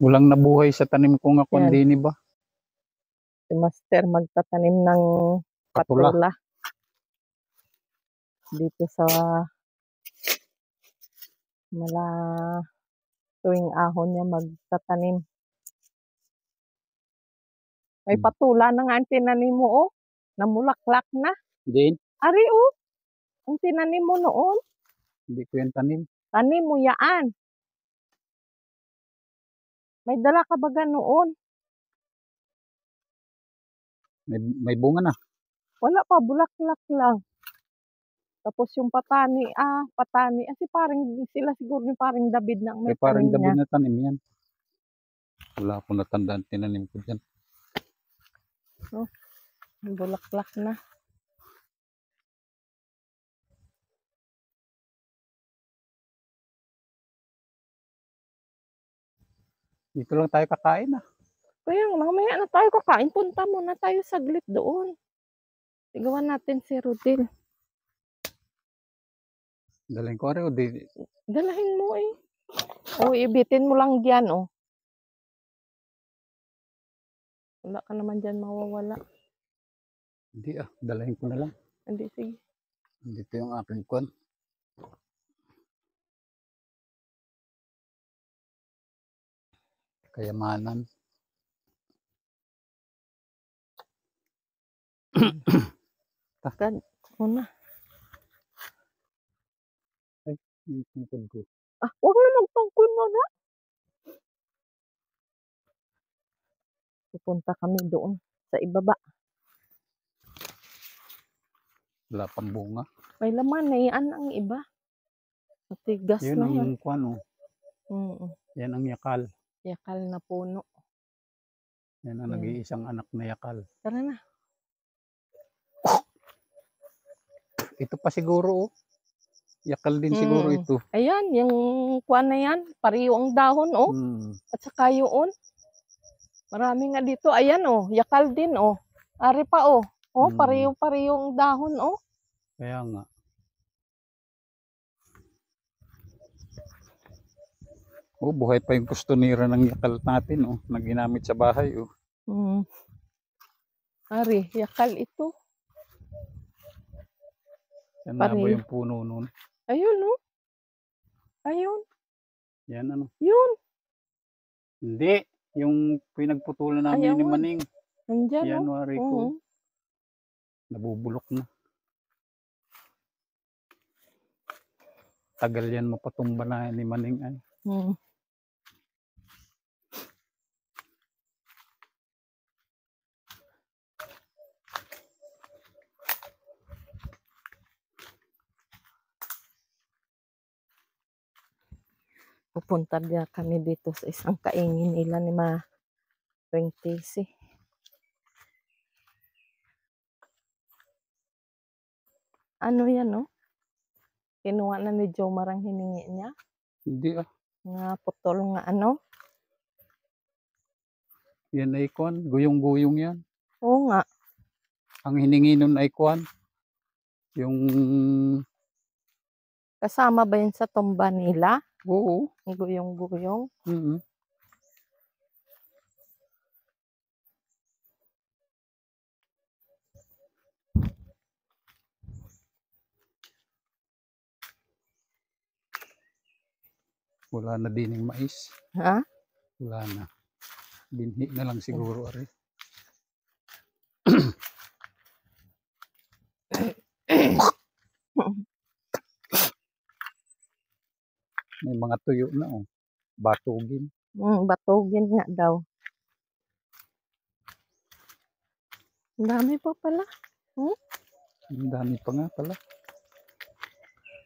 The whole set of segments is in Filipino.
Walang nabuhay sa tanim ko nga Yan. kundi ba? Si Master magtatanim ng Patula. patula. Dito sa mala tuwing ahon niya magtatanim. May patula na nga ang tinanim mo, oh. Namulaklak na. Din, Ari, oh. Ang tinanim mo noon. hindi ko yan tanim. Tanim mo yaan. May dala ka baga noon. May bunga na. Wala pa, bulaklak lang. Tapos yung patani, si parang sila siguro ni parang David na may Parang tanim niya. David na tanim yan. Wala akong natandaan tinanim ko dyan. Oh, bulaklak na. Dito lang tayo kakain ah. Kaya mamaya na tayo kakain. Punta muna tayo saglit doon. Sigawan natin si Rodel. Dalhin ko rin o di. Dalahin mo eh. O, ibitin mo lang dyan, oh. Wala ka naman dyan mawawala. Hindi ah, dalahin ko na lang. Hindi, sige. Dito yung aking kwan. Kayamanan. Takad, muna. Ay, yung tungkod ko. Huwag na magtungkod mo na. Pupunta kami doon sa ibaba. Wala pang bunga. May laman na yan ang iba. Matigas Yun na ang yan. kwan oh. Yan ang yakal. Yakal na puno. Yan ang nag-iisang anak na yakal. Tara na. Ito pa siguro oh. Yakal din siguro ito. Ayan, yung kwan na yan. Pariyo ang dahon oh. At saka yun. Marami nga dito. Ayan oh. Yakal din oh. Ari pa oh. Oh, pariyo-pariyo ang dahon oh. Kaya nga. Oh, buhay pa yung kustonira ng yakal natin oh. Na ginamit sa bahay oh. Ari, yakal ito. Yan na ba yung puno nun? Ayun oh. Ayun. Yan ano? Yun. Hindi. Yung pinagputulan namin ni Maning. Nandyan January ko. Nabubulok na. Tagal yan mapatumba na ni Maning ay. Pupunta din kami dito sa isang kaingin nila ni Ma Rengtisi. Ano yan no? Kinuha na ni Jomar ang hiningi niya? Hindi ah. Nga putol nga ano? Yan ay kwan. Guyong-guyong yan. Oo nga. Ang hiningi nun ay kwan. Yung... Kasama ba yun sa tumba nila? Oo. Guyong-guyong? Wala na din yung mais. Ha? Wala na. Binhi na lang siguro ari. May mga tuyo na oh. Batugin. Batugin nga daw. Ang dami pa pala. Ang dami pa nga pala.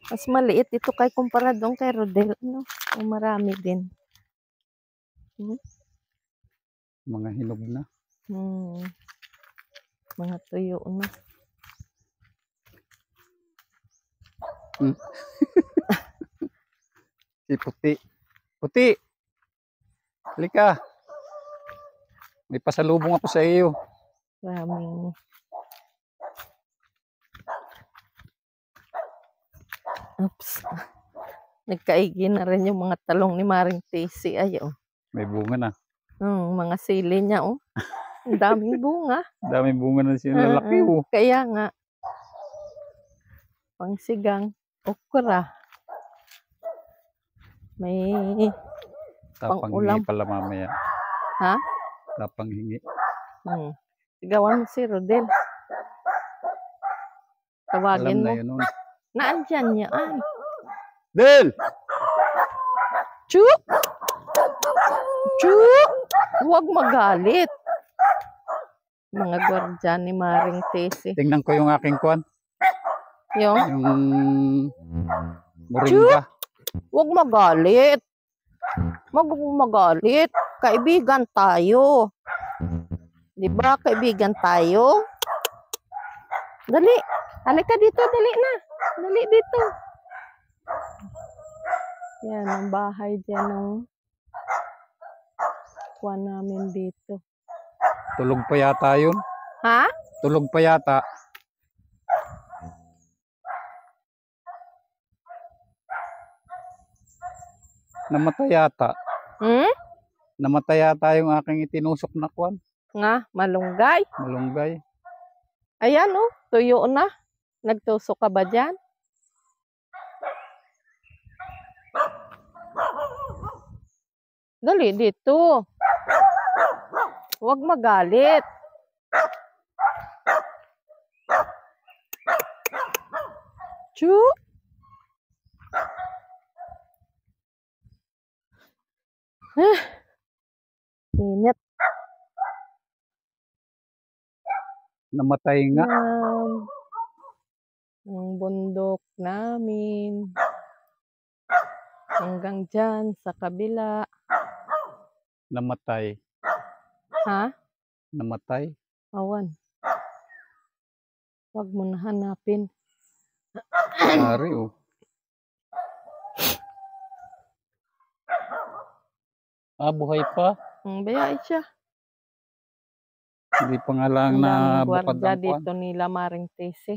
Mas maliit ito kay kumpara doon kay Rodel. No? Marami din. Mga hinog na. Mga tuyo na. Si Puti. Puti! Halika! May pasalubong ako sa iyo. Maraming. Oops. Nagkaigi na rin yung mga talong ni Maring Tisi. Ay, oh. May bunga na. Mga sili niya, oh. Ang daming bunga. Daming bunga na siya. Lalaki, oh. Kaya nga. Pangsigang. Okra. May Tapang pang-ulam. hingi pala mamaya. Ha? Tapang hingi. Sigawan mo si Rodel. Tawagin Alam na mo. yun, oh. Naandyan niya. Ay. Del! Chuk! Chuk! Huwag magalit. Mga gwardiyan ni Maring Tesi. Tingnan ko yung aking kwan. Yung? Yung moringa. Huwag magalit. Huwag magalit. Kaibigan tayo. Di ba kaibigan tayo? Dali. Halika dito. Dali na. Dali dito. Yan ang bahay dyan ng kuha namin dito. Tulog pa yata yun. Ha? Tulog pa yata. Namatay yata. Namatay yata yung aking itinusok na kwan. Nga, malunggay. Malunggay. Ayan oh, tuyo na. Nagtusok ka ba dyan? Dali dito. Huwag magalit. Chu. Init. Namatay nga. Yan. Ang bundok namin. Hanggang dyan sa kabila. Namatay. Ha? Namatay. Awan. Huwag mo na hanapin. Ari, oh. Buhay pa. Bayay siya. Hindi pa nga lang na bukad gwardiya ang kwan. dito nila Maring Tesi.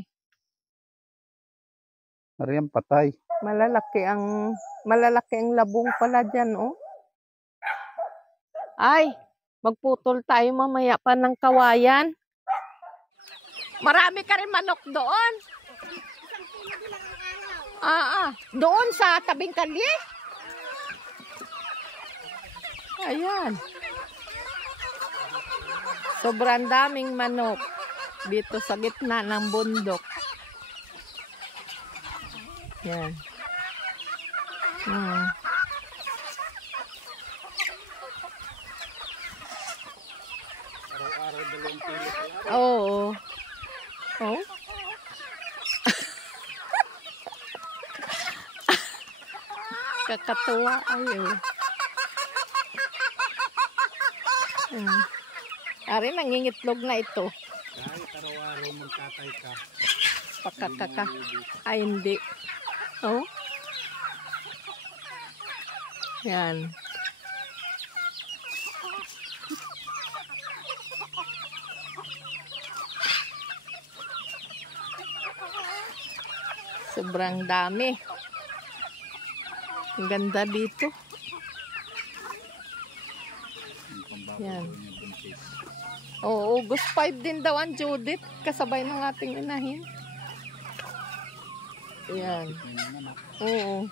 Ari, ang patay. Malalaki ang labong pala dyan, oh. Ay, magputol tayo mamaya pa ng kawayan. Marami ka rin manok doon. Doon sa tabing kalye. Ayan. Sobrang daming manok dito sa gitna ng bundok. Yan. Oo. Oh. Kakatuwa ayo. Ari nangingitlog na ito. Kahit araw-araw magtatay ka. Pakakaka. Ay hindi. Oh. Yan. Sobrang dami. Ang ganda dito. Yan. Oo, August 5 din daw ang Judith. Kasabay ng ating inahin. Yan. Oo.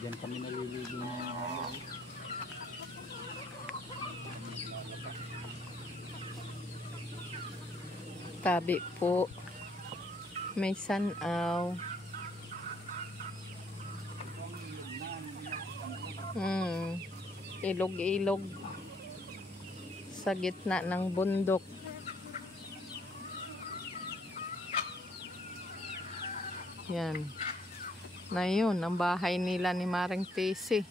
Diyan kami naliligo na. Tabi po. May sanaw. Ilog-ilog sa gitna ng bundok. Yan. Na yun, ang bahay nila ni Maring Tesi.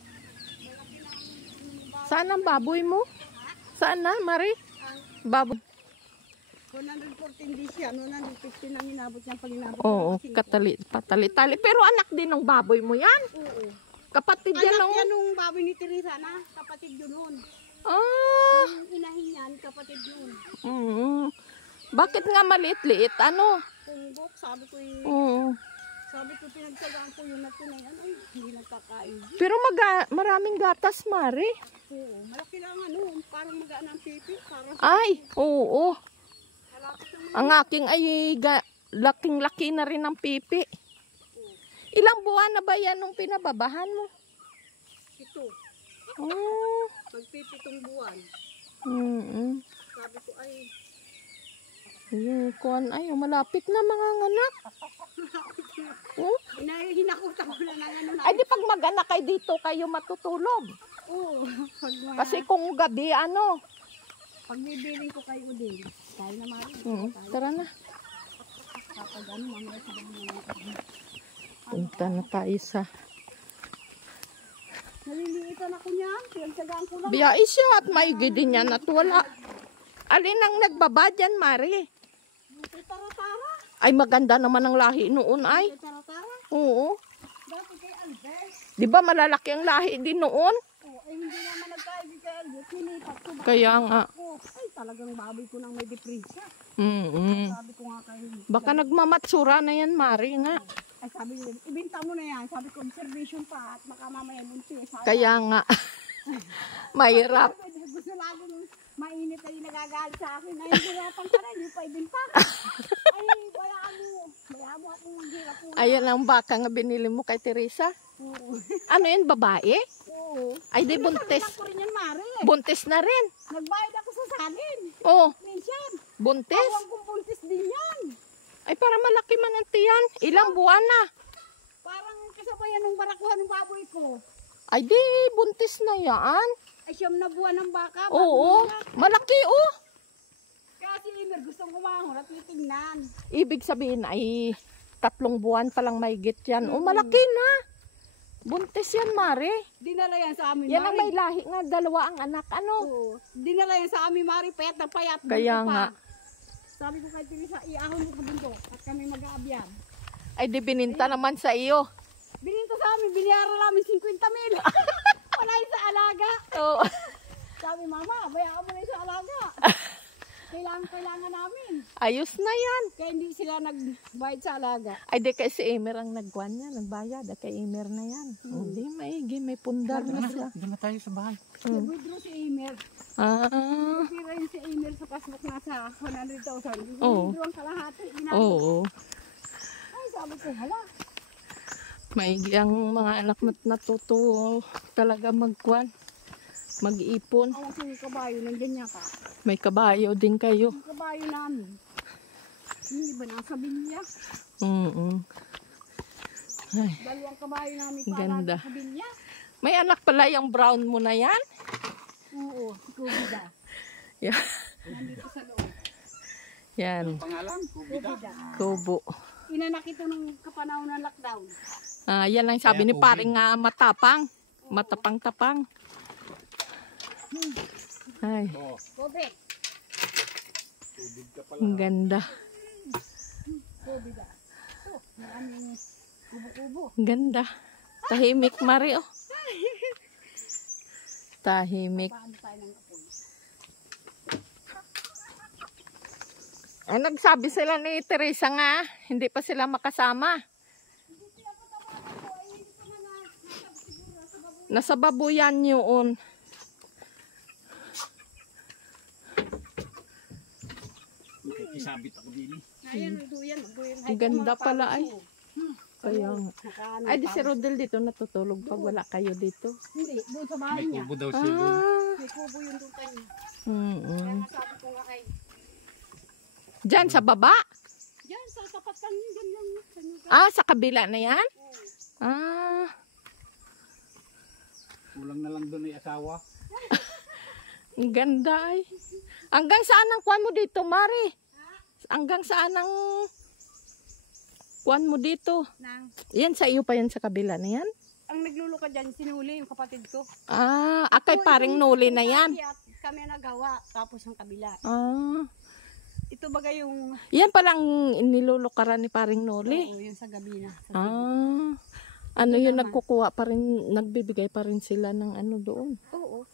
Saan ang baboy mo? Saan na, Mari? Baboy. 114 di siya, 115 ang inabot niyang pag-inabot. Oo, patali-tali. Pero anak din ng baboy mo yan? Oo. Kapatid yan Anak ng... yan nung baboy ni Teresa na, kapatid yun nun. Yung inahin yan, kapatid yun. Bakit nga maliit-liit? Ano? Pungbok, sabi ko Oo. Sabi ko, pinagsagaan ko yung natunayan. Ay, hindi nagkakain. Pero maraming gatas, Mari. Oo, malaki lang parang magaan ang pipi. Parang Ay, oo. malapit naman. Ang aking ay laking-laki na rin ang pipi. Ilang buwan na ba yan nung pinababahan mo? Ito, Oh. magpipitong buwan. Sabi ko ay... Yung kuwan ay, malapit na mga anak. Oh? Hinakutan ko na ng Ay di pag mag-anak kayo dito kayo matutulog. Oo. Kasi kung gabi Pag bibiling ko kayo din, tayo na Mari. Tara na. Kapag mamaya sa gabi. Punta na tayo sa Naliliitan ako niyan. Pinagsagaan ko lang. biyay siya at maigi din yan at wala. Alin ang nagbaba dyan, Mari? Kay Tara-Tara. Ay maganda naman ang lahi noon ay. Kay Tara-Tara. Oo. Dati kay Albert. Di ba malalaki ang lahi din noon? Oo, ay hindi naman nagkaibig kay Albert. Nilipat ko. Kaya nga. Ay, talagang baboy ko nang may depresya. Mm-mm. Sabi ko nga kayo. Baka nagmamatsura na yan, Mari nga. Ay, sabi niya, ibenta mo na yan. Sabi ko, observation pa at baka mamaya buntis. Kaya nga. Mahirap. Gusto laging mainit ay nagagalit sa akin. Ay, hirapan ka rin, yung pa ibenta. Ay, bayaan mo akong maghirap po. Ayan ang baka nga binili mo kay Teresa. Oo. Ano yun, babae? Oo. Ay di buntis. Ako rin yan, Mari. Buntis na rin. Nagbayad ako sa sagin. Oh, Minsan. buntis. Awang kong buntis din yan. Ay para malaki man ang tiyan. Ilang buwan na. Parang kasabayan ng barakuhan ng baboy ko. Ay di buntis na yan. Ay, 9 na buwan ng baka. Oo, malaki oh. Kaya si Emer gustong kumahon at titingnan. Ibig sabihin ay 3 buwan pa lang mahigit yan. Oh, malaki na. Buntis yan, Mari. Dinala yan sa amin, Yan ang Mari. may lahi nga, 2 ang anak. Ano? Oo. Dinala yan sa amin, Mari. Payat na payat. Kaya Bunto pa. nga. Sabi ko kay Teresa, iahon mo sa bundok at kami mag-aabyan. Ay di bininta naman sa iyo. Bininto sa amin, binayaran namin 50,000. Wala yung sa alaga. Oh. Sabi, Mama, bayaan mo na yung sa alaga. Kailangan namin. Ayos na yan. Kaya hindi sila nagbayad sa alaga. Ay di kay si Emer ang nagkuhan niya, nagbayad. Ay kay Emer na yan. Oh, di maigi, may pundar na siya. Doon na tayo sa bahay. Nag-withdraw si Emer. Ah. Pira yun si Emer sa passbook nasa 100,000. Oo. Nag-withdraw ang kalahati. Oo. Ay, sabi ko, hala. Maigi ang mga anak natuto talaga magkuhan. Mag-ipon. Awas yung kabayo, nandiyan yata. May kabayo din kayo. Yung kabayo namin. Hindi ba nasa bilya? Ay, 2 kabayo namin pa Ganda. sa bilya. may anak pala yung brown mo na yan. Oo, si Kubida. Yeah. Nandito sa loob. Yan, Pangalan? Kubida. kubo. Inanak ito nung kapanahon ng lockdown. Ah, yan ang sabi ni Kaya paring matapang. Matapang-tapang. Ay, Oo. Kobe. Tubig ka pala. ang ganda. Kubida. Ito, maraming kubo-kubo. Ang ganda. Tahimik, Mari, oh. Tahimik. Paano tayo ng apoy? Ay, nagsabi sila ni Teresa nga, hindi pa sila makasama. Nasa babuyan yun. Isabit ako din. Ayan, duyan. Ang ganda pala ay. Kaya nga. Nakaano Ay, di pa. si Rodel dito natutulog pag wala kayo dito. Hindi, doon sa bahay May niya. kubo daw siya doon. Ah. May kubo yung doon kanya. Mm-mm. Kaya sabi ko nga ay, Diyan sa baba? yan, sa tapat lang yun, yan lang. Ah, sa kabila na yan? Ah. Kulang na lang doon ay asawa. Ang ganda ay. Hanggang saan ang kuwan mo dito, Mari? Hanggang saan ang kuwan mo dito? Nang, Yan, sa iyo pa yan sa kabila na yan? ang nagluluka dyan, sinuli yung kapatid ko. Ah, akay paring nuli na yan. At kami nagawa, tapos ang kabila. Ah. Ito baga yung, Yan palang nilulukaran ni paring nuli. oo, yung sa gabi na. Sa Ah. Ano yun, nagkukuha pa rin, nagbibigay pa rin sila ng ano doon, Oo.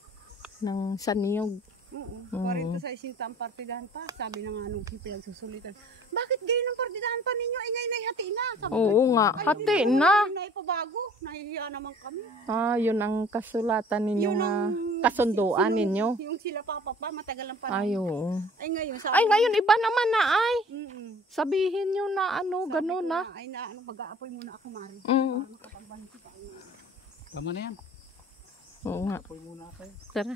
ng saniyog. Oo. Oo. 46 ang partidahan pa. Sabi na nga nung pinagsusulitan. Bakit ganyan ang partidahan pa ninyo? Ay ngayon ay hati na. Sabi ko, Oo nga, "Ay, hati hindi na. naman naipabago. Nahihiya naman kami. Yun ang kasulatan ninyo Yun nga ang kasunduan ninyo. Yung sila papa pa, matagal ang panahon. Ay, oo. Ay ngayon, sabi Ay, ngayon iba naman na ay. Mm-mm. Sabihin nyo na ano, Sabi ganun ko na. Ay na, mag-aapoy muna ako, Mari. Mm. Para makapagbalik tayo. Tama na yan. Oo nga. Apoy muna kayo. Tara.